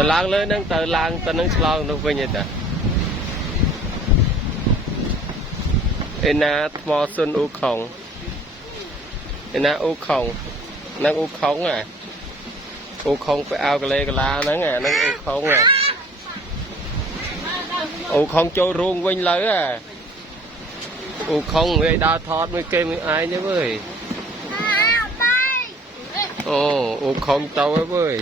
ตะลางเลยนั่งตะลางตะนั่งฉลองดูไปยังแต่เอ็น่าทอซุนอุของเอ็น่าอุของนั่งอุของอ่ะอุของไปเอากระเลกระลานั่งอ่ะนั่งอุของอ่ะอุของโจรุงวิ่งเลยอ่ะอุของไอ้ดาวทอดไม่เกมไม่อายเนี่ยเว้ยโอ้อุของเตาเว้ย